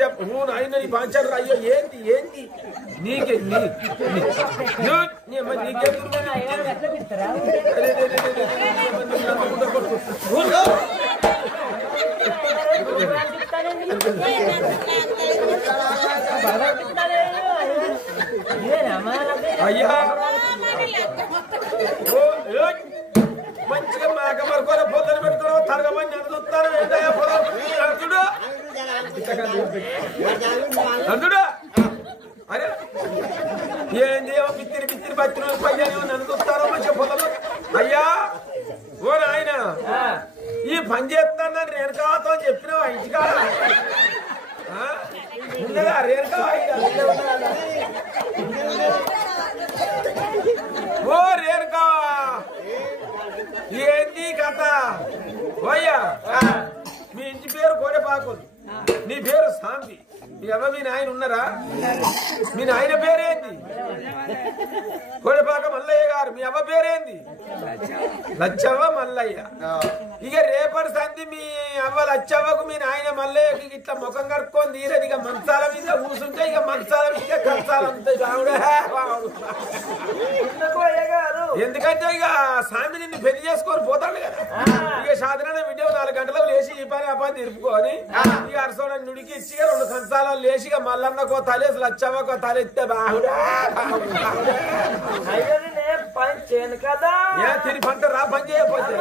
చెప్పు నువ్వు నాయన నీ పంచారు అయ్యో ఏంటి ఏంటి నీకే అయ్యా మంచిగా మేక మరొక పొద్దున పెట్టుకున్నావు తరగమని నన్ను చూస్తాను ఏంటయ్యా నందుడు అరే ఏంది ఏమో పిత్తిరి పిత్తిరి బతిన పయ్యానేమో నన్ను చూస్తారో మంచిగా పొద్దులు అయ్యా ఓ నాయన ఈ పని చేస్తాను నేను కావతో అని చెప్పినావా ఇంటికా ఉన్నదా రేరుకా ఓ రేరుకా ఏంటి కథ ఓయ్యా మీ ఇంటి పేరు కోడెపాకు నీ పేరు శాంతి మీ నాయన ఉన్నారా మీ నాయన పేరేంది కోడెపాక మల్లయ్య గారు మీ అవ్వ పేరేంది లచ్చవ్వ మల్లయ్య ఇక రేపటి సంధి మీ అవ్వ లచ్చవ్వకు మీ నాయన మల్లయ్యకి ఇట్లా ముఖం కడుక్కొని తీరేది ఇక మంచాల మీద కూర్చుంటే ఇక మంచాల మీద కంచాలు ఉంటాయి ఎందుకంటే ఇక సామి నిన్ను పెళ్లి చేసుకొని పోతాడు కదా ఇక సాధారణ వీడియో 4 గంటలకు లేచి ఈ పని ఆ పని తిరుపుకొని ఇక అరసోడ నుడికి ఇచ్చి 2 కంచాలు లేచి ఇక మల్లన్నకో తలేసి లచ్చవ్వకో తలెత్తే బాగుడా పని చేయను కదా తిరిగి పంట రా పని చేయకపోతే